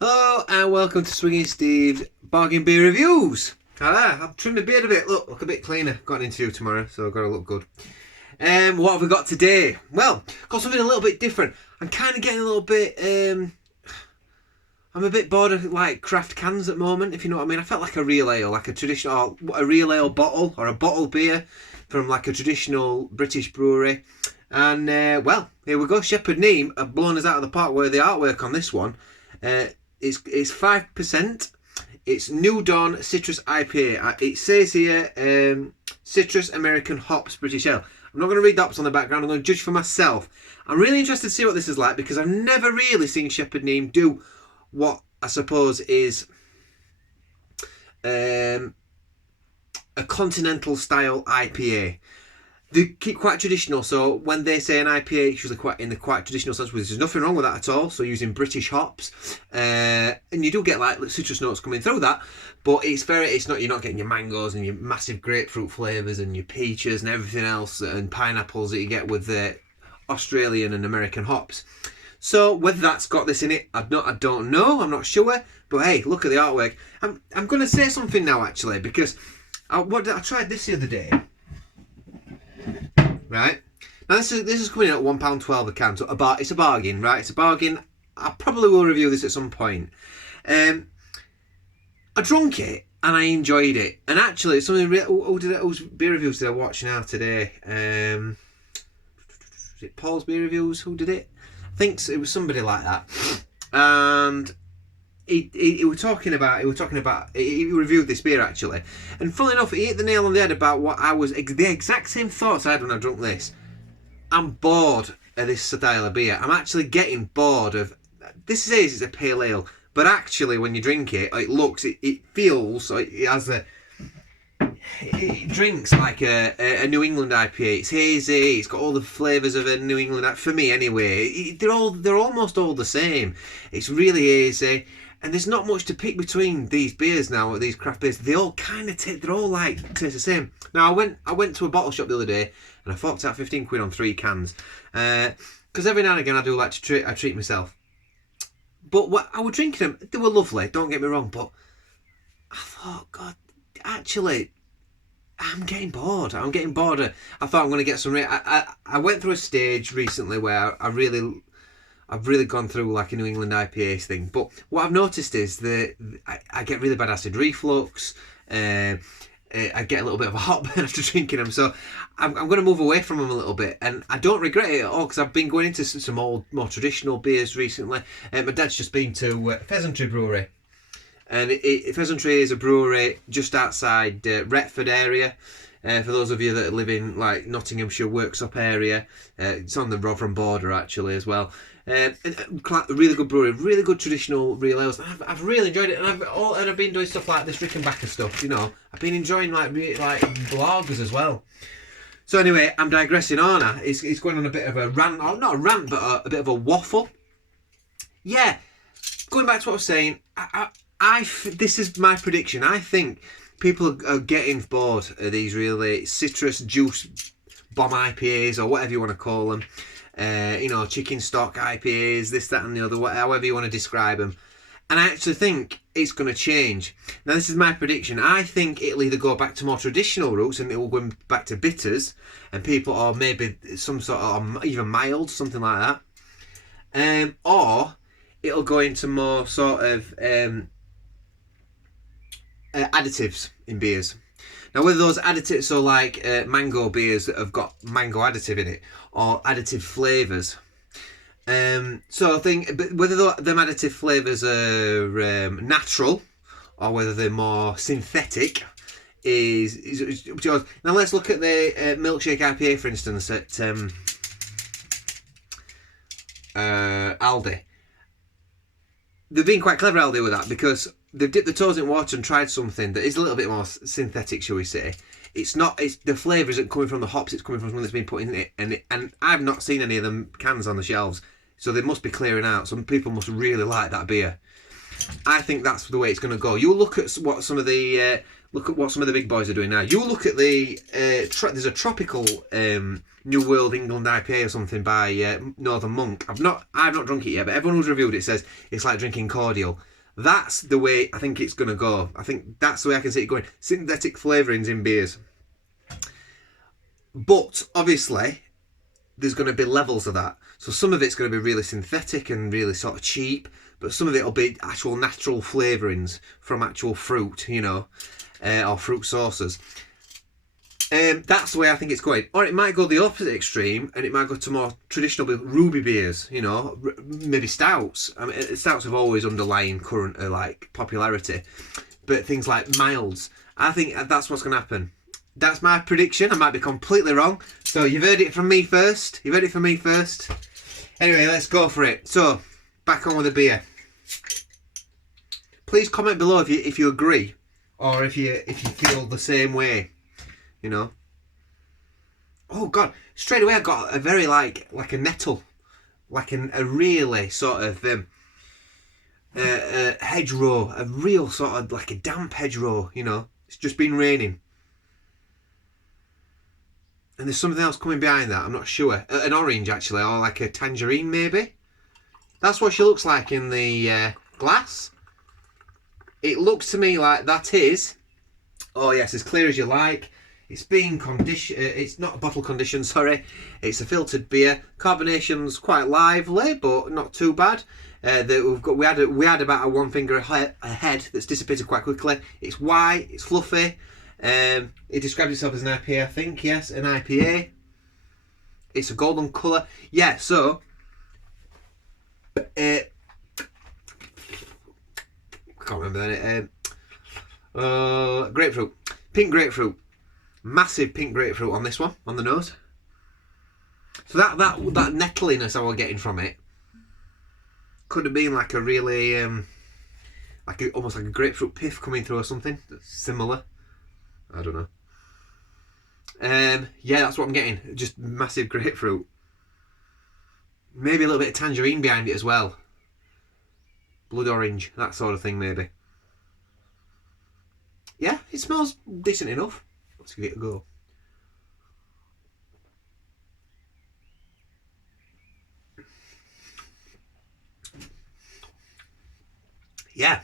Hello and welcome to Swiggin Steve's Bargain Beer Reviews. I've trimmed my beard a bit, look a bit cleaner. Got an interview tomorrow, so I've got to look good. What have we got today? Well, got something a little bit different. I'm kind of getting a little bit, I'm a bit bored of like craft cans at the moment, if you know what I mean. I felt like a real ale, like a real ale bottle or a bottle beer from like a traditional British brewery. And well, here we go. Shepherd Neame have blown us out of the park with the artwork on this one. It's 5%. It's New Dawn Citrus IPA. It says here Citrus American Hops British Ale. I'm not going to read the hops on the background. I'm going to judge for myself. I'm really interested to see what this is like because I've never really seen Shepherd Neame do what I suppose is a continental style IPA. They keep quite traditional, so when they say an IPA, it's usually quite in the quite traditional sense. There's nothing wrong with that at all. So using British hops, and you do get like citrus notes coming through that, but you're not getting your mangoes and your massive grapefruit flavors and your peaches and everything else and pineapples that you get with the Australian and American hops. So whether that's got this in it, I don't know. I'm not sure. But hey, look at the artwork. I'm going to say something now actually because I tried this the other day. Right now, this is coming in at £1.12 a can. So it's a bargain, right? It's a bargain. I probably will review this at some point. I drunk it and I enjoyed it. And actually, it's something. Whose beer reviews did I watch now today? Was it Paul's beer reviews? Who did it? I think it was somebody like that. And he reviewed this beer actually, and funnily enough, he hit the nail on the head about what the exact same thoughts I had when I drank this. I'm bored of this style of beer. I'm actually getting bored of. This says it's a pale ale, but actually, when you drink it, it feels, it drinks like a New England IPA. It's hazy. It's got all the flavours of a New England. For me, anyway, they're almost all the same. It's really hazy. And there's not much to pick between these beers now, these craft beers. They all kind of taste the same. Now, I went to a bottle shop the other day and I forked out 15 quid on 3 cans. Because every now and again I do like to treat myself. But I was drinking them, they were lovely, don't get me wrong, but I thought, God, actually, I'm getting bored. I thought I'm going to get some. I went through a stage recently where I've really gone through like a New England IPA thing. But what I've noticed is that I get really bad acid reflux. I get a little bit of a heartburn after drinking them. So I'm going to move away from them a little bit. And I don't regret it at all because I've been going into some old, more traditional beers recently. My dad's just been to Pheasantry Brewery. And Pheasantry is a brewery just outside Retford area. For those of you that live in like Nottinghamshire Worksop area, it's on the Rotherham border actually as well. A really good brewery, really good traditional real ales. I've really enjoyed it, and I've been doing stuff like this Rickenbacker stuff. You know, I've been enjoying like lagers as well. So anyway, I'm digressing, aren't I? It's going on a bit of a rant, or not a rant, but a bit of a waffle. Yeah, going back to what I was saying, this is my prediction. I think people are getting bored of these really citrus juice bomb IPAs or whatever you want to call them. Chicken stock IPAs, this, that, and the other, however you want to describe them. And I actually think it's going to change. Now, this is my prediction. I think it'll either go back to more traditional roots and it will go back to bitters and people, or maybe some sort of, even mild, something like that. Or it'll go into more sort of additives in beers. Now, whether those additives are like mango beers that have got mango additive in it or additive flavours. So I think whether them additive flavours are natural or whether they're more synthetic is yours. Now let's look at the milkshake IPA, for instance, at Aldi. They've been quite clever, Aldi, with that because they've dipped the toes in water and tried something that is a little bit more synthetic, shall we say. It's the flavour isn't coming from the hops, it's coming from something that's been put in it. And I've not seen any of them cans on the shelves, so they must be clearing out. Some people must really like that beer. I think that's the way it's going to go. You'll look at what some of the Look at what some of the big boys are doing now. You look at the there's a tropical New World England IPA or something by Northern Monk. I've not drunk it yet, but everyone who's reviewed it says it's like drinking cordial. That's the way I think it's gonna go. I think that's the way I can see it going. Synthetic flavourings in beers, but obviously there's going to be levels of that. So some of it's going to be really synthetic and really sort of cheap, but some of it will be actual natural flavourings from actual fruit, you know, or fruit sources. That's the way I think it's going. Or it might go the opposite extreme, and it might go to more traditional ruby beers, you know, maybe stouts. I mean, stouts have always underlying current like popularity, but things like milds, I think that's what's going to happen. That's my prediction. I might be completely wrong. So you've heard it from me first. Anyway, let's go for it. So, back on with the beer. Please comment below if you agree, or if you feel the same way. You know. Oh God! Straight away I got a very like a nettle, like a really sort of hedgerow, a real sort of like a damp hedgerow. You know, it's just been raining. And there's something else coming behind that, I'm not sure. An orange, actually, or like a tangerine, maybe? That's what she looks like in the glass. It looks to me like that is... Oh, yes, as clear as you like. It's being conditioned... it's not bottle conditioned, sorry. It's a filtered beer. Carbonation's quite lively, but not too bad. We had about a one finger ahead that's dissipated quite quickly. It's white, it's fluffy. It describes itself as an IPA, I think. Yes, an IPA. It's a golden colour. Yeah, so I can't remember that. Grapefruit, pink grapefruit, massive pink grapefruit on this one, on the nose. So that nettliness I was getting from it could have been like a really almost like a grapefruit piff coming through or something that's similar. I don't know. Yeah, that's what I'm getting. Just massive grapefruit. Maybe a little bit of tangerine behind it as well. Blood orange, that sort of thing maybe. Yeah, it smells decent enough. Let's give it a go. Yeah.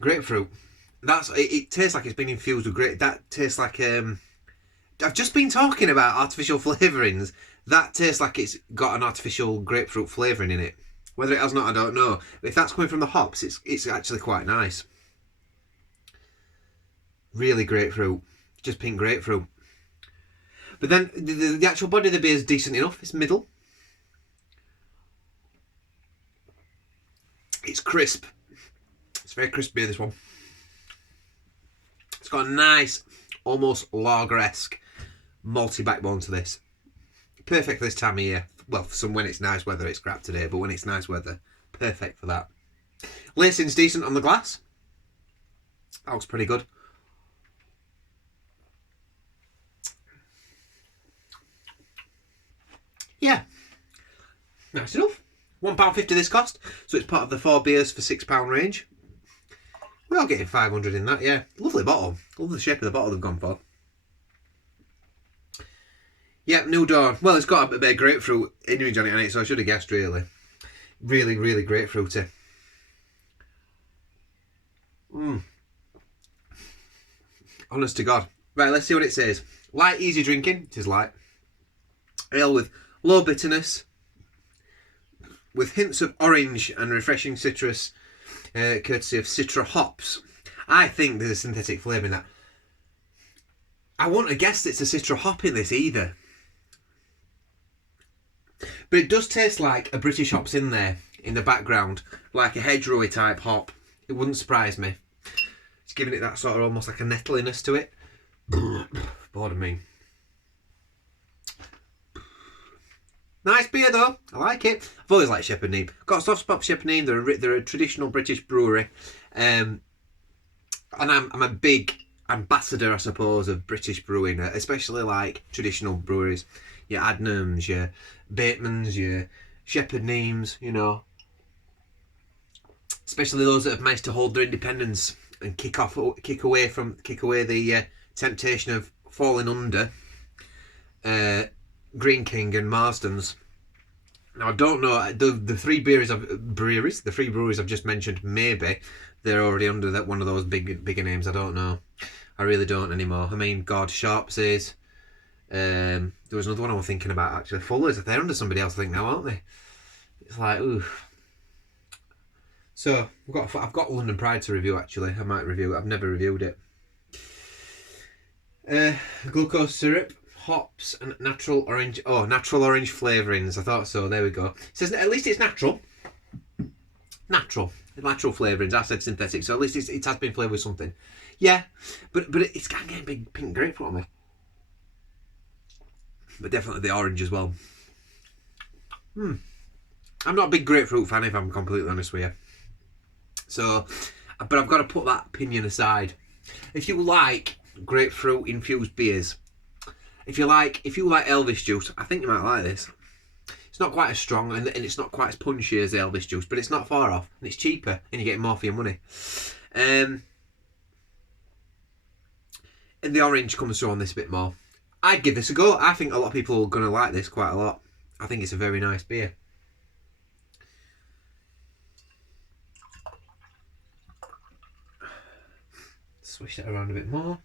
Grapefruit. It tastes like it's been infused with grape. That tastes like I've just been talking about artificial flavourings. That tastes like it's got an artificial grapefruit flavouring in it. Whether it has or not, I don't know. But if that's coming from the hops, it's actually quite nice. Really grapefruit. Just pink grapefruit. But then the actual body of the beer is decent enough. It's middle. It's crisp. It's very crisp beer, this one. It's got a nice, almost lager-esque malty backbone to this. Perfect for this time of year. Well, for when it's nice weather, it's crap today, but when it's nice weather, perfect for that. Lacing's decent on the glass. That looks pretty good. Yeah, nice enough. £1.50 this cost, so it's part of the 4 beers for £6 range. We are getting 500 in that, yeah. Lovely bottle. Love the shape of the bottle they've gone for. Yep, New Dawn. Well, it's got a bit of grapefruit image on it, so I should have guessed, really. Really, really grapefruity. Honest to God. Right, let's see what it says. Light, easy drinking. It is light. Ale with low bitterness, with hints of orange and refreshing citrus, courtesy of Citra hops. I think there's a synthetic flavour in that. I wouldn't have guessed it's a Citra hop in this either. But it does taste like a British hop's in there, in the background, like a hedgerowy type hop. It wouldn't surprise me. It's giving it that sort of almost like a nettliness to it. Pardon me. Nice beer though, I like it. I've always liked Shepherd Neame. Got a soft spot for Shepherd Neame. They're a traditional British brewery, and I'm a big ambassador, I suppose, of British brewing, especially like traditional breweries. Your Adnams, your Batemans, your Shepherd Neames, you know. Especially those that have managed to hold their independence and kick away the temptation of falling under Green King and Marsden's. Now I don't know the three breweries I've just mentioned. Maybe they're already under that one of those bigger names. I don't know. I really don't anymore. I mean, God, Sharps's. There was another one I was thinking about actually. Fuller's. They're under somebody else, I think now, aren't they? It's like, ooh. So I've got London Pride to review. Actually, I might review it. I've never reviewed it. Glucose syrup, hops, and natural orange. Oh, natural orange flavourings. I thought so. There we go. It says at least it's natural. Natural flavourings. I said synthetic, so at least it has been flavoured with something. Yeah, but it's kind of getting big pink grapefruit on me. But definitely the orange as well. I'm not a big grapefruit fan, if I'm completely honest with you. So, but I've got to put that opinion aside. If you like grapefruit infused beers, if you like Elvis juice, I think you might like this. It's not quite as strong and it's not quite as punchy as the Elvis juice, but it's not far off and it's cheaper and you're getting more for your money. And the orange comes through on this a bit more. I'd give this a go. I think a lot of people are going to like this quite a lot. I think it's a very nice beer. Swish it around a bit more.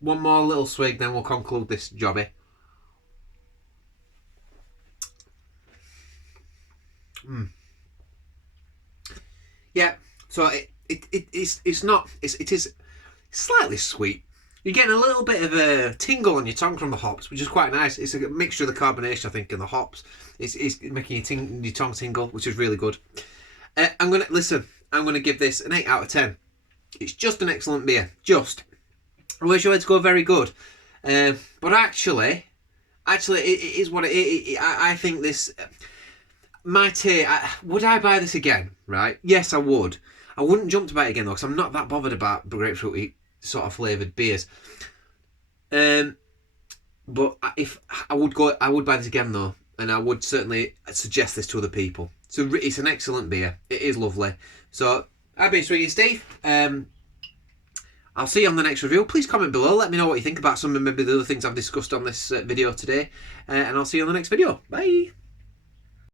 One more little swig, then we'll conclude this jobby. Yeah, so it is slightly sweet. You're getting a little bit of a tingle on your tongue from the hops, which is quite nice. It's a mixture of the carbonation, I think, and the hops. It's making your tongue tingle, which is really good. I'm gonna give this an 8 out of 10. It's just an excellent beer. Just. I wish I had to go very good. But actually, it is what it is. I think this... My take... Would I buy this again? Right? Yes, I would. I wouldn't jump to buy it again, though, because I'm not that bothered about grapefruity sort of flavoured beers. But if I would buy this again, though. And I would certainly suggest this to other people. So it's an excellent beer. It is lovely. So... I've been Swiggin Steve. I'll see you on the next review. Please comment below. Let me know what you think about some of maybe the other things I've discussed on this video today. And I'll see you on the next video. Bye.